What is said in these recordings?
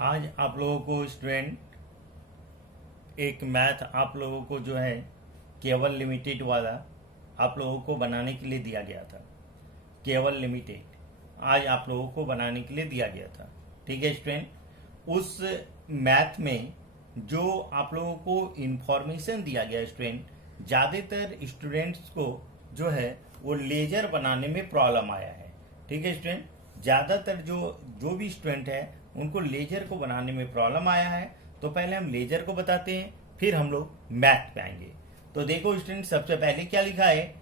आज आप लोगों को स्टूडेंट एक मैथ आप लोगों को जो है केवल लिमिटेड वाला आप लोगों को बनाने के लिए दिया गया था। केवल लिमिटेड आज आप लोगों को बनाने के लिए दिया गया था। ठीक है स्टूडेंट, उस मैथ में जो आप लोगों को इंफॉर्मेशन दिया गया स्टूडेंट, ज़्यादातर स्टूडेंट्स को जो है वो लेजर बनाने में प्रॉब्लम आया है। ठीक है स्टूडेंट, ज़्यादातर जो भी स्टूडेंट है उनको लेजर को बनाने में प्रॉब्लम आया है। तो पहले हम लेजर को बताते हैं, फिर हम लोग मैथ पे आएंगे। तो देखो स्टूडेंट, सबसे पहले क्या लिखा है,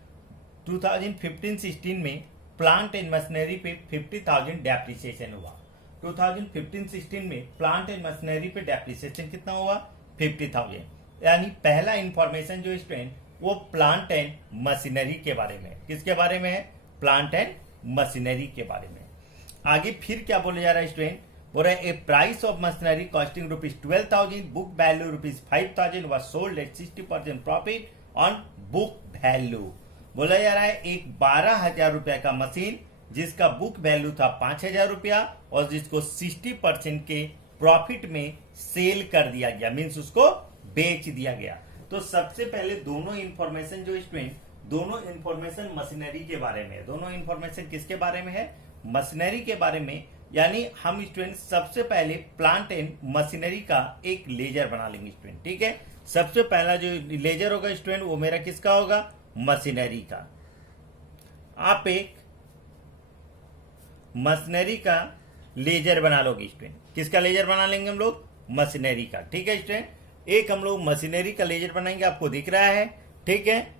2015-16 में प्लांट एंड मशीनरी पे 50,000 डेप्रिसिएशन हुआ। 2015-16 में प्लांट एंड मशीनरी पे डेप्रिसिएशन कितना हुआ, 50,000। यानी पहला इंफॉर्मेशन जो स्टूडेंट वो प्लांट एंड मशीनरी के बारे में, किसके बारे में है, प्लांट एंड मशीनरी के बारे में। आगे फिर क्या बोले जा रहा है स्टूडेंट, बोल रहा है a price of machinery costing ₹12,000, book value ₹5,000 was sold at 60% profit on book value. बोला जा रहा है एक 12,000 रुपया का मशीन जिसका बुक वैल्यू था 5,000 रुपया और जिसको 60% के प्रॉफिट में सेल कर दिया गया, मीन्स उसको बेच दिया गया। तो सबसे पहले दोनों इंफॉर्मेशन जो स्टूडेंट, दोनों इंफॉर्मेशन मशीनरी के बारे में है। दोनों इंफॉर्मेशन किसके बारे में है, मशीनरी के बारे में। यानी हम स्टूडेंट सबसे पहले प्लांट एंड मशीनरी का एक लेजर बना लेंगे स्टूडेंट। ठीक है, सबसे पहला जो लेजर होगा स्टूडेंट वो मेरा किसका होगा, मशीनरी का। आप एक मशीनरी का लेजर बना लोगे स्टूडेंट। किसका लेजर बना लेंगे हम लोग, मशीनरी का। ठीक है स्टूडेंट, एक हम लोग मशीनरी का लेजर बनाएंगे, आपको दिख रहा है। ठीक है,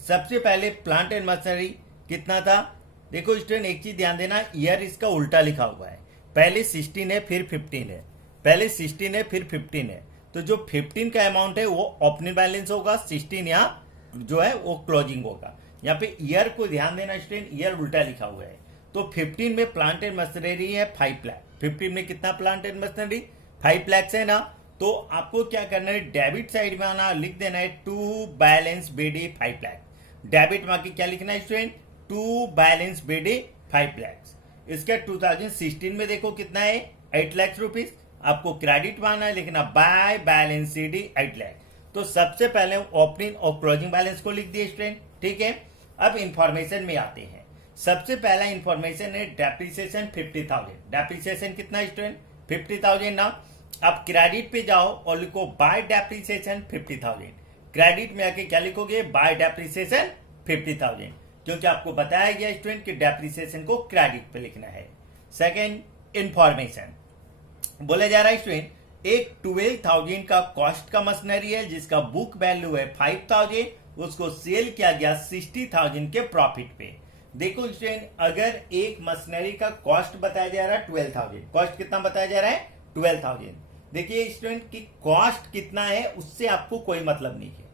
सबसे पहले प्लांट एंड मशीनरी कितना था, देखो स्टूडेंट एक चीज ध्यान देना, ईयर इसका उल्टा लिखा हुआ है। पहले 16 है फिर 15 है, पहले 16 है फिर 15 है। तो जो 15 का अमाउंट है वो ओपनिंग बैलेंस होगा, 16 यहाँ जो है वो क्लोजिंग होगा। यहाँ पे ईयर को ध्यान देना स्टूडेंट, ईयर उल्टा लिखा हुआ है। तो 15 में प्लांट एंड मशीनरी है 5 लाख। 15 में कितना प्लांट एंड मशीनरी, 5 लाख है ना। तो आपको क्या करना है, डेबिट साइड में आना, लिख देना है to balance BD 5 lakh. Debit में आके क्या लिखना है student, to balance BD 5 lakh. इसका 2016 में देखो कितना है, 8 लाख रुपीज। आपको क्रेडिट में आना है, लिखना बाय बैलेंस सीडी 8 लाख। तो सबसे पहले ओपनिंग और क्लोजिंग बैलेंस को लिख दिए स्टूडेंट। ठीक है, अब इंफॉर्मेशन में आते हैं। सबसे पहला इंफॉर्मेशन है डेप्रिसिएशन 50,000। डेप्रिसिएशन कितना स्टूडेंट, 50,000 ना। अब क्रेडिट पे जाओ और लिखो बाय डेप्रिसिएशन 50,000। क्रेडिट में आके क्या लिखोगे, बाय डेप्रिसिएशन 50,000, क्योंकि आपको बताया गया स्टूडेंट कि डेप्रिसिएशन को क्रेडिट पे लिखना है। सेकेंड इंफॉर्मेशन बोला जा रहा है स्टूडेंट, एक 12,000 का कॉस्ट का मशीनरी है जिसका बुक वैल्यू है 5,000, उसको सेल किया गया 60,000 के प्रॉफिट पे। देखो स्टूडेंट, अगर एक मशीनरी का कॉस्ट बताया जा रहा है 12,000, कॉस्ट कितना बताया जा रहा है 12,000। देखिए स्टूडेंट की कॉस्ट कितना है उससे आपको कोई मतलब नहीं है,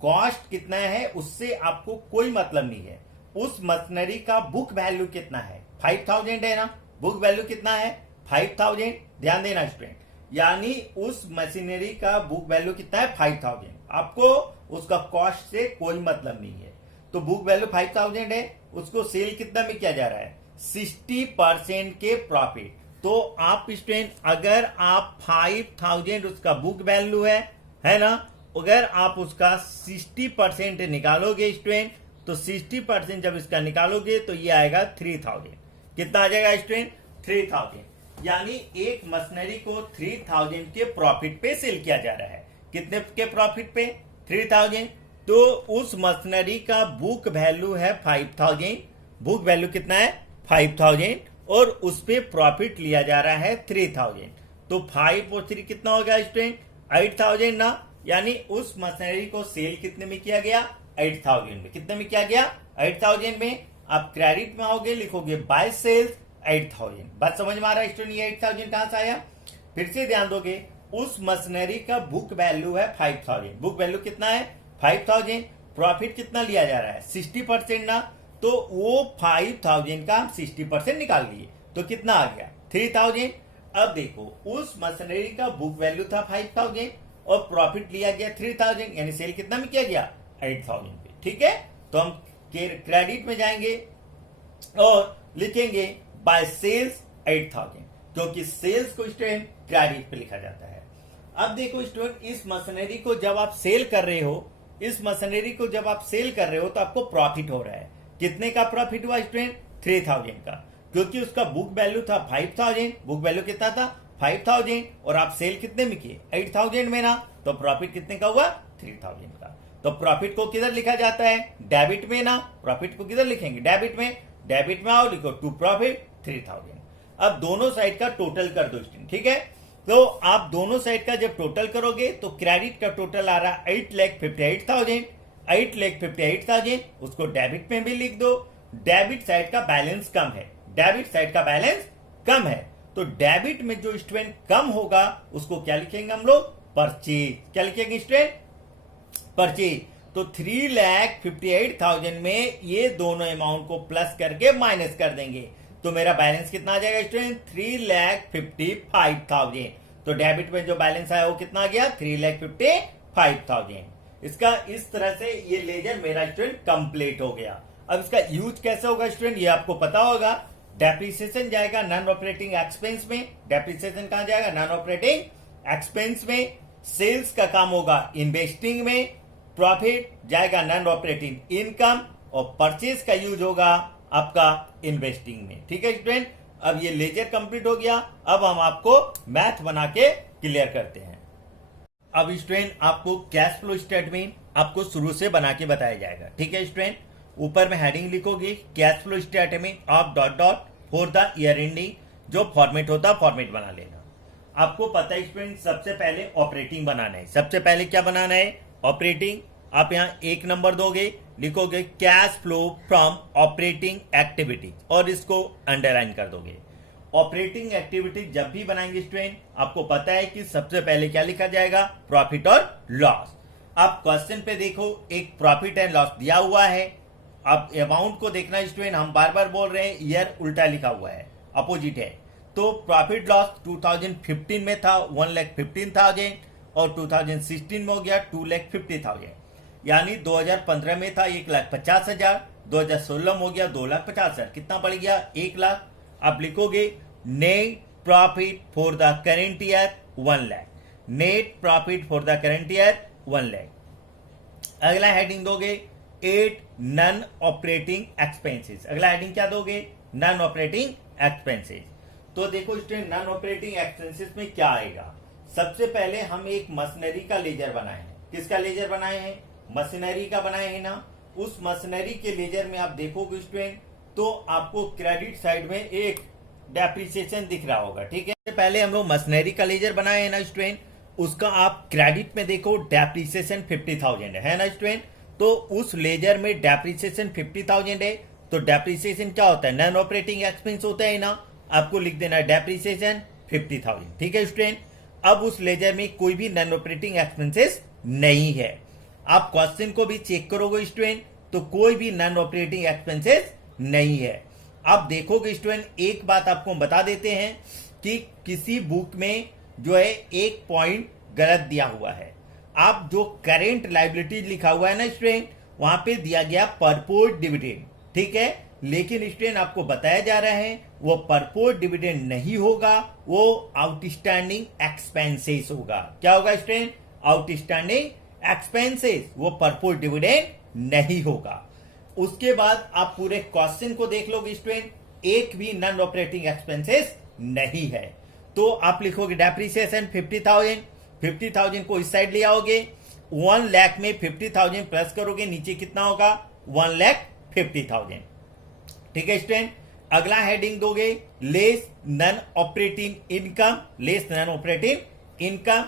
कॉस्ट कितना है उससे आपको कोई मतलब नहीं है। उस मशीनरी का बुक वैल्यू कितना है, 5,000 है ना। बुक वैल्यू कितना है, 5,000। ध्यान देना स्टूडेंट, यानी उस मशीनरी का बुक वैल्यू कितना है 5,000, आपको उसका कॉस्ट से कोई मतलब नहीं है। तो बुक वैल्यू 5,000 है, उसको सेल कितना में किया जा रहा है, 60% के प्रॉफिट। तो आप स्टूडेंट अगर आप 5,000 उसका बुक वैल्यू है ना, अगर आप उसका 60% निकालोगे स्टूडेंट, तो 60% जब इसका निकालोगे तो ये आएगा 3,000। कितना आ जाएगा स्टूडेंट, 3,000। यानी एक मशीनरी को 3,000 के प्रॉफिट पे सेल किया जा रहा है। कितने के प्रॉफिट पे, 3,000। तो उस मशीनरी का बुक वैल्यू है 5,000, बुक वैल्यू कितना है 5,000, और उस पे प्रॉफिट लिया जा रहा है 3,000। तो 5 और 3 कितना हो गया स्टूडेंट, 8,000 ना। यानी उस मशीनरी को सेल कितने में किया गया, 8,000 में। कितने में किया गया, 8,000 में। आप क्रेडिट में आओगे, लिखोगे बाय सेल्स 8,000। बात समझ में आ रहा है स्टूडेंट, ये 8,000 कहां से आया। फिर से ध्यान दोगे, उस मशीनरी का बुक वैल्यू है 5,000, बुक वैल्यू कितना है 5,000, प्रॉफिट कितना लिया जा रहा है 60% ना। तो वो 5,000 का हम 60% निकाल लिए, तो कितना आ गया 3,000। अब देखो उस मशीनरी का बुक वैल्यू था 5,000 और प्रॉफिट लिया गया 3,000, यानी सेल कितना में किया गया 8,000 पे। ठीक है, तो हम क्रेडिट में जाएंगे और लिखेंगे बाय सेल्स 8,000, क्योंकि सेल्स को स्टूडेंट क्रेडिट पे लिखा जाता है। अब देखो स्टूडेंट, इस मशीनरी को जब आप सेल कर रहे हो, इस मशीनरी को जब आप सेल कर रहे हो तो आपको प्रॉफिट हो रहा है। कितने का प्रॉफिट हुआ स्टूडेंट? 3000 का, क्योंकि उसका बुक वैल्यू था 5000, बुक वैल्यू कितना था 5000, और आप सेल कितने में किए 8000 में ना, तो प्रॉफिट कितने का हुआ 3000 का। तो प्रॉफिट को किधर लिखा जाता है? डेबिट में ना। प्रॉफिट को किधर लिखेंगे? डेबिट में। डेबिट में आओ, लिखो टू प्रॉफिट 3000। अब दोनों साइड का टोटल कर दो स्टूडेंट, ठीक है। तो आप दोनों साइड का जब टोटल करोगे तो क्रेडिट का टोटल आ रहा है 8,58,000। 8,58,000 उसको डेबिट में भी लिख दो। डेबिट साइड का बैलेंस कम है, डेबिट साइड का बैलेंस कम है, तो डेबिट में जो स्टूडेंट कम होगा उसको क्या लिखेंगे हम लोग? परचेज। क्या लिखेंगे स्टूडेंट? परचेज। तो 3,58,000 में ये दोनों अमाउंट को प्लस करके माइनस कर देंगे, तो मेरा बैलेंस कितना आ जाएगा स्टूडेंट? 3,55,000। तो डेबिट में जो बैलेंस आया वो कितना आ गया? 3,55,000। इसका इस तरह से ये लेजर मेरा स्टूडेंट कंप्लीट हो गया। अब इसका यूज कैसे होगा स्टूडेंट, ये आपको पता होगा। डेप्रिसिएशन जाएगा नॉन ऑपरेटिंग एक्सपेंस में। डेप्रिसिएशन कहां जाएगा? नॉन ऑपरेटिंग एक्सपेंस में। सेल्स का काम होगा इन्वेस्टिंग में। प्रॉफिट जाएगा नॉन ऑपरेटिंग इनकम, और परचेज का यूज होगा आपका इन्वेस्टिंग में। ठीक है स्टूडेंट, अब ये लेजर कंप्लीट हो गया। अब हम आपको मैथ बना के क्लियर करते हैं। अब स्टूडेंट आपको कैश फ्लो स्टेटमेंट आपको शुरू से बना के बताया जाएगा। ठीक है स्टूडेंट, ऊपर में हेडिंग लिखोगे cash flow statement of dot dot for the year ending. जो फॉर्मेट होता है फॉर्मेट बना लेना। आपको पता है स्टूडेंट, सबसे पहले ऑपरेटिंग बनाना है। सबसे पहले क्या बनाना है? ऑपरेटिंग। आप यहाँ 1 नंबर दोगे, लिखोगे cash flow from operating activities, और इसको अंडरलाइन कर दोगे। ऑपरेटिंग एक्टिविटीज जब भी बनाएंगे स्टूडेंट, आपको पता है कि सबसे पहले क्या लिखा जाएगा? प्रॉफिट और लॉस। आप क्वेश्चन पे देखो, एक प्रॉफिट एंड लॉस दिया हुआ है। अब अमाउंट को देखना स्टूडेंट, हम बार बार बोल रहे हैं ईयर उल्टा लिखा हुआ है, अपोजिट है। तो प्रॉफिट लॉस 2015 में था 1,15,000, और 2016 में हो गया 2,50,000। यानी 2015 में था 1,50,000, 2016 में हो गया 2,50,000। कितना बढ़ गया? 1 लाख। आप लिखोगे net profit for the current year 1 lakh. Net profit for the current year 1 lakh. अगला हेडिंग दोगे 8 नॉन ऑपरेटिंग एक्सपेंसेस। अगला हेडिंग क्या दोगे? Non operating expenses. तो देखो स्टूडेंट, नॉन ऑपरेटिंग एक्सपेंसेस में क्या आएगा? सबसे पहले हम एक मशीनरी का लेजर बनाए हैं। किसका लेजर बनाए हैं? मशीनरी का बनाए हैं ना। उस मशीनरी के लेजर में आप देखोगे स्टूडेंट, तो आपको क्रेडिट साइड में एक डेप्रिसिएशन दिख रहा होगा। ठीक है, पहले हम लोग मशीनरी का लेजर बनाए हैं ना स्टूडेंट, उसका आप क्रेडिट में देखो डेप्रिसिएशन 50,000 है ना स्टूडेंट। तो उस लेजर में डेप्रिसिएशन 50,000 है, तो डेप्रिसिएशन क्या होता है? नॉन ऑपरेटिंग एक्सपेंस होता है ना। आपको लिख देना है डेप्रिसिएशन 50,000। ठीक है स्टूडेंट, अब उस लेजर में कोई भी नॉन ऑपरेटिंग एक्सपेंसेस नहीं है। आप क्वेश्चन को भी चेक करोगे स्टूडेंट, तो कोई भी नॉन ऑपरेटिंग एक्सपेंसेस नहीं है। आप देखोगे स्टूडेंट, एक बात आपको बता देते हैं कि किसी बुक में जो है एक पॉइंट गलत दिया हुआ है। आप जो करेंट लायबिलिटीज लिखा हुआ है ना स्टूडेंट, वहां पे दिया गया परपोज डिविडेंड। ठीक है, लेकिन स्टूडेंट आपको बताया जा रहा है वो परपोज डिविडेंड नहीं होगा, वो आउटस्टैंडिंग एक्सपेंसेस होगा। क्या होगा स्टूडेंट? आउटस्टैंडिंग एक्सपेंसेस, वो परपोज डिविडेंड नहीं होगा। उसके बाद आप पूरे क्वेश्चन को देख लोगे स्टूडेंट, एक भी नॉन ऑपरेटिंग एक्सपेंसेस नहीं है। तो आप लिखोगे डेप्रिसिएशन 50,000। 50,000 को इस साइड ले आओगे, 1 लाख में 50,000 प्लस करोगे, नीचे कितना होगा? 1,50,000। ठीक है स्टूडेंट, अगला हेडिंग दोगे less non operating income. Less non operating income.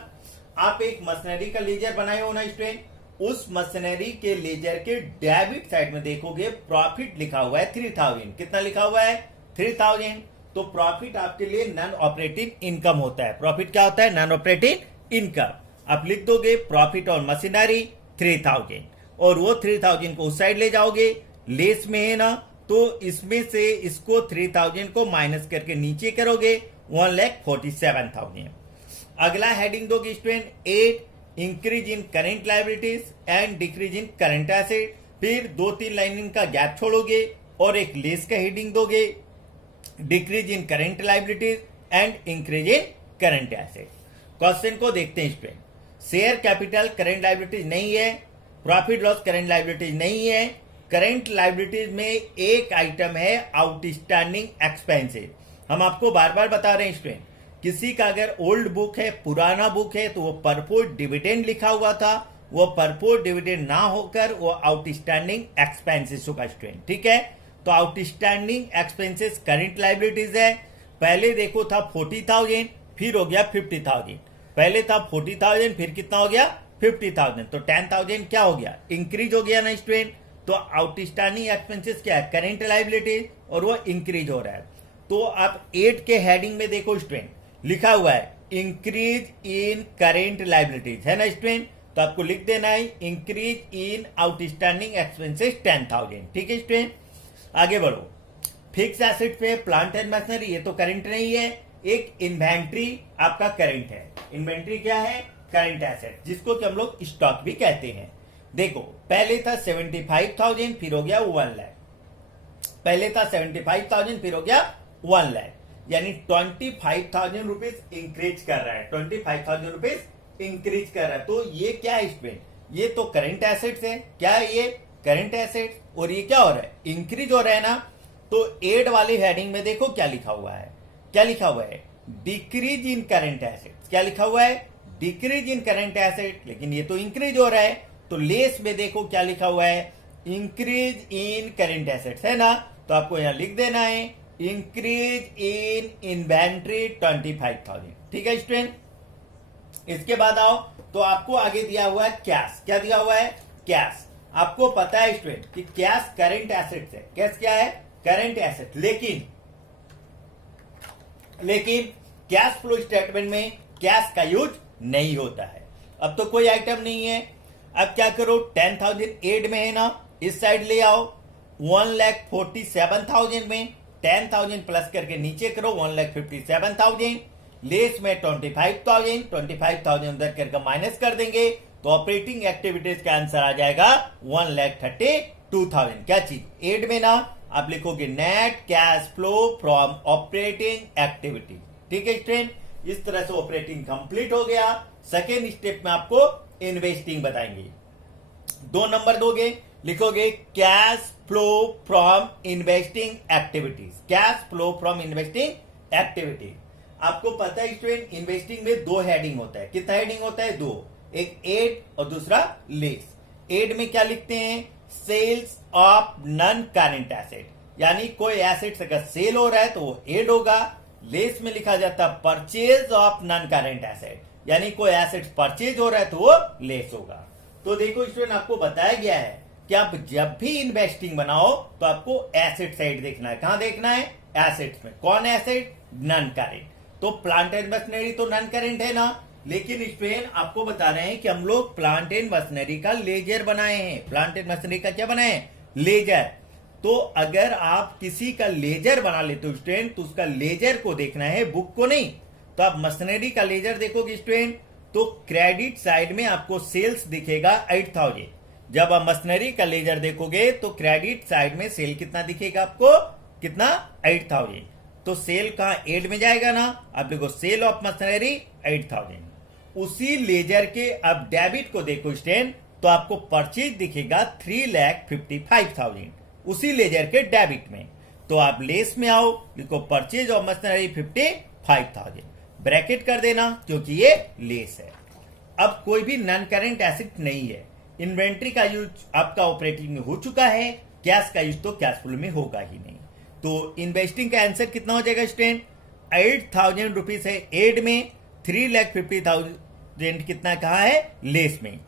आप एक मशीनरी का लेजर बनाए हो ना स्टूडेंट, उस मशीनरी के लेजर के डेबिट साइड में देखोगे प्रॉफिट लिखा हुआ है 3,000। कितना लिखा हुआ है? 3,000। तो प्रॉफिट आपके लिए नॉन ऑपरेटिंग इनकम होता है। प्रॉफिट क्या होता है? Non operating income. आप लिख दोगे प्रॉफिट और मशीनरी 3,000, और वो 3,000 को उस साइड ले जाओगे, लेस में है ना, तो इसमें से इसको 3,000 को माइनस करके नीचे करोगे 1,47,000। अगला हेडिंग दोगे student 8 increase in current liabilities and decrease in current asset. फिर 2-3 लाइन का गैप छोड़ोगे और एक लेस का हेडिंग दोगे decrease in current liabilities and increase in current asset. Question को देखते हैं student. Share capital current liabilities नहीं है, प्रॉफिट लॉस करंट लायबिलिटीज नहीं है। करंट लायबिलिटीज में एक आइटम है आउटस्टैंडिंग एक्सपेंसेस। हम आपको बार बार बता रहे हैं स्टूडेंट, किसी का अगर ओल्ड बुक है, पुराना बुक है, तो वो परपोर्ट डिविडेंड लिखा हुआ था, वो परपोर्ट डिविडेंड ना होकर वो आउटस्टैंडिंग एक्सपेंसेस होगा स्टूडेंट। ठीक है, तो आउटस्टैंडिंग एक्सपेंसेस करंट लायबिलिटीज है। पहले देखो था 40,000, फिर हो गया 50,000। पहले था 40,000, फिर कितना हो गया 50,000, तो 10,000 क्या हो गया, इंक्रीज हो गया ना स्टूडेंट। तो आउटस्टैंडिंग एक्सपेंसेस क्या है, करंट लायबिलिटीज, और वो इंक्रीज हो रहा है। तो आप 8 के हेडिंग में देखो स्टूडेंट, लिखा हुआ है इंक्रीज इन करंट लायबिलिटीज, है ना स्टूडेंट। तो आपको लिख देना है इंक्रीज इन आउटस्टैंडिंग एक्सपेंसेस 10,000। ठीक है स्टूडेंट, आगे बढ़ो। फिक्स एसेट पे प्लांट एंड मशीनरी, ये तो करंट नहीं है। एक इन्वेंट्री आपका करंट है। इन्वेंट्री क्या है, करंट एसेट, जिसको कि हम लोग स्टॉक भी कहते हैं। देखो पहले था 75,000, फिर हो गया 1 लाख। पहले था 75,000, फिर हो गया 1 लाख, यानी 25,000 रुपीज इंक्रीज कर रहा है। 25,000 रुपीज इंक्रीज कर रहा है। तो ये क्या है स्टूडेंट, ये तो करंट एसेट्स है। क्या है ये, करंट एसेट्स। और ये क्या हो रहा है, इंक्रीज हो रहा है ना। तो एड वाली हेडिंग में देखो क्या लिखा हुआ है, क्या लिखा हुआ है, डिक्रीज इन करंट एसेट्स। क्या लिखा हुआ है, डिक्रीज इन करंट एसेट, लेकिन ये तो इंक्रीज हो रहा है। तो लेस में देखो क्या लिखा हुआ है, इंक्रीज इन करंट एसेट्स, है ना। तो आपको यहां लिख देना है इंक्रीज इन इन्वेंट्री 25,000। ठीक है स्टूडेंट, इसके बाद आओ तो आपको आगे दिया हुआ है कैश। क्या दिया हुआ है, कैश। आपको पता है स्टूडेंट कि कैश करंट एसेट्स है। कैश क्या है, करंट एसेट। लेकिन कैश फ्लो स्टेटमेंट में कैश का यूज नहीं होता है। अब तो कोई आइटम नहीं है। अब क्या करो, 10,000 एड में है ना, इस साइड ले आओ। 1,47,000 में 10,000 प्लस करके नीचे करो, 1,57,000। लेस में 25,000 उधर करके माइनस कर देंगे, तो ऑपरेटिंग एक्टिविटीज का आंसर आ जाएगा 1,32,000। क्या चीज, एड में ना। आप लिखोगे net cash flow from operating activity. ठीक है स्टूडेंट, इस तरह से ऑपरेटिंग कंप्लीट हो गया। सेकेंड स्टेप में आपको इन्वेस्टिंग बताएंगे। 2 नंबर दोगे, लिखोगे cash flow from investing activities. Cash flow from investing activities. आपको पता है स्टूडेंट, इन्वेस्टिंग में 2 हेडिंग होता है। कितना हेडिंग होता है, 2। एक एड और दूसरा लेस। एड में क्या लिखते हैं, sales of non current asset, यानी कोई एसेट्स अगर सेल हो रहा है तो वो एड होगा। लेस में लिखा जाता है purchase of non current asset, यानी कोई एसेट्स परचेज हो रहा है तो वो लेस होगा। तो देखो स्टूडेंट, आपको बताया गया है कि आप जब भी इन्वेस्टिंग बनाओ तो आपको एसेट साइड देखना है। कहां देखना है, एसेट्स में। कौन एसेट, नॉन करंट। तो प्लांट एंड मशीनरी तो नॉन करंट है ना। लेकिन स्टूडेंट आपको बता रहे हैं कि हम लोग प्लांट एंड मशीनरी का लेजर बनाए हैं। प्लांट एंड मशीनरी का क्या बनाए हैं, लेजर। तो अगर आप किसी का लेजर बना लेते हो स्टूडेंट, तो उसका लेजर को देखना है, बुक को नहीं। तो आप मशीनरी का लेजर देखोगे स्टूडेंट, तो क्रेडिट साइड में आपको सेल्स दिखेगा 8,000। जब आप मशीनरी का लेजर देखोगे तो क्रेडिट साइड में सेल कितना दिखेगा आपको, कितना, 8,000। तो सेल कहां, एड में जाएगा ना। आप देखो सेल ऑफ मशीनरी 8,000। उसी लेजर के अब डेबिट को देखो स्टूडेंट, तो आपको परचेज दिखेगा 3,55,000 उसी लेजर के डेबिट में। तो आप लेस में आओ, लिखो परचेज ऑफ मशीनरी 55,000, ब्रैकेट कर देना क्योंकि ये लेस है। अब कोई भी नॉन करंट एसेट नहीं है। इन्वेंट्री का यूज आपका ऑपरेटिंग में हो चुका है, कैश का यूज तो कैश फ्लो में होगा ही नहीं। तो इन्वेस्टिंग का आंसर कितना हो जाएगा स्टूडेंट, 8,000 रुपीज है एड में, 3,50,000 कितना कहा है, लेस में।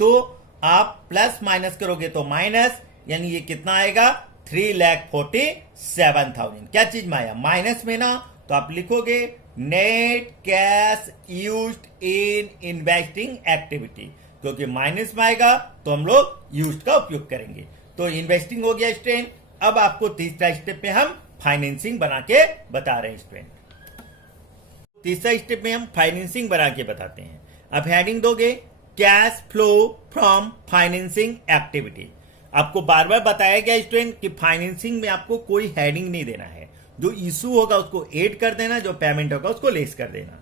तो आप प्लस माइनस करोगे तो माइनस, यानी ये कितना आएगा, 3,47,000। क्या चीज में आया, माइनस में ना। तो आप लिखोगे net cash used in investing activity, क्योंकि माइनस में आएगा तो हम लोग यूज्ड का उपयोग करेंगे। तो इन्वेस्टिंग हो गया स्टूडेंट। अब आपको तीसरा स्टेप में हम फाइनेंसिंग बना के बता रहे हैं स्टूडेंट। तीसरा स्टेप में हम फाइनेंसिंग बना के बताते हैं। अब हेडिंग दोगे cash flow from financing activity. आपको बार बार बताया गया स्टूडेंट कि फाइनेंसिंग में आपको कोई हेडिंग नहीं देना है। जो इशू होगा उसको ऐड कर देना, जो पेमेंट होगा उसको लेस कर देना।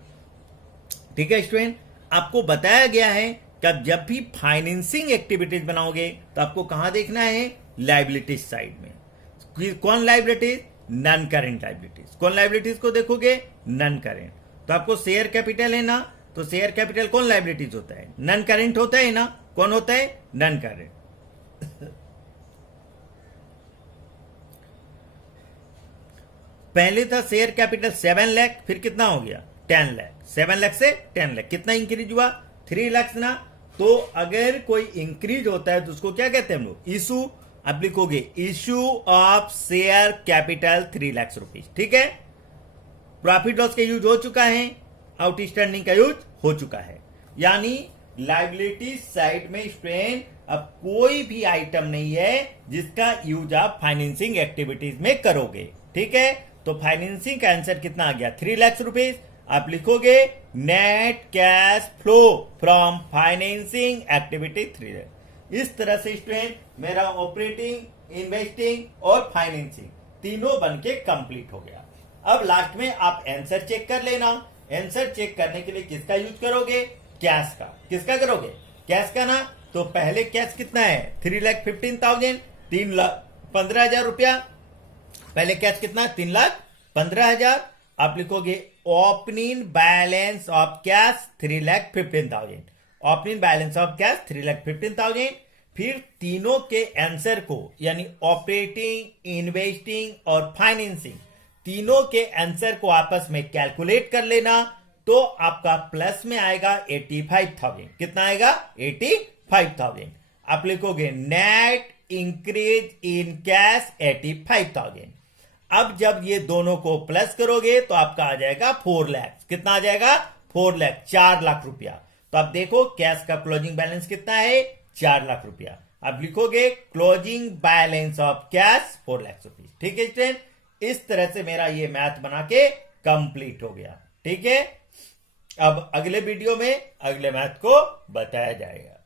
ठीक है स्टूडेंट, आपको बताया गया है कि आप जब भी फाइनेंसिंग एक्टिविटीज बनाओगे तो आपको कहां देखना है, लाइबिलिटीज साइड में। कौन लाइबिलिटीज, नॉन करेंट लाइबिलिटीज। कौन लाइबिलिटीज को देखोगे, नॉन करेंट। तो आपको शेयर कैपिटल है ना, तो शेयर कैपिटल कौन लाइबिलिटीज होता है, नॉन करेंट होता है ना। कौन होता है, नॉन करेंट। पहले था शेयर कैपिटल 7 लाख, फिर कितना हो गया 10 लाख। 7 लाख से 10 लाख, कितना इंक्रीज हुआ, 3 लाख ना। तो अगर कोई इंक्रीज होता है तो उसको क्या कहते हैं हम लोग, इशू। आप लिखोगे issue of share capital 3 lakh rupees. ठीक है, प्रॉफिट लॉस का यूज हो चुका है, आउटस्टैंडिंग का यूज हो चुका है। यानी लाइबिलिटी साइड में स्टूडेंट अब कोई भी आइटम नहीं है जिसका यूज आप फाइनेंसिंग एक्टिविटीज में करोगे। ठीक है, तो फाइनेंसिंग का आंसर कितना आ गया, 3 लाख रुपीज। आप लिखोगे net cash flow from financing activity 3 lakh. इस तरह से स्टूडेंट मेरा ऑपरेटिंग, इन्वेस्टिंग और फाइनेंसिंग तीनों बन के कंप्लीट हो गया। अब लास्ट में आप आंसर चेक कर लेना। आंसर चेक करने के लिए किसका यूज करोगे, कैश का। किसका करोगे, कैश का ना। तो पहले कैश कितना है, 3,15,000, 3,15,000 रुपया। पहले कैश कितना, 3,15,000। आप लिखोगे opening balance of cash 3,15,000। Opening balance of cash 3,15,000। फिर तीनों के आंसर को यानी ऑपरेटिंग, इन्वेस्टिंग और फाइनेंसिंग तीनों के आंसर को आपस में कैलकुलेट कर लेना। तो आपका प्लस में आएगा 85,000। कितना आएगा, 85,000। आप लिखोगे नेट इंक्रीज इन कैश 85,000। अब जब ये दोनों को प्लस करोगे तो आपका आ जाएगा 4 लाख। कितना आ जाएगा, 4 लाख, 4 लाख रुपया। तो आप देखो कैश का क्लोजिंग बैलेंस कितना है, 4 लाख रुपया। आप लिखोगे closing balance of cash 4 lakh rupees. ठीक है स्टूडेंट, इस तरह से मेरा ये मैथ बना के कंप्लीट हो गया। ठीक है, अब अगले वीडियो में अगले मैथ को बताया जाएगा।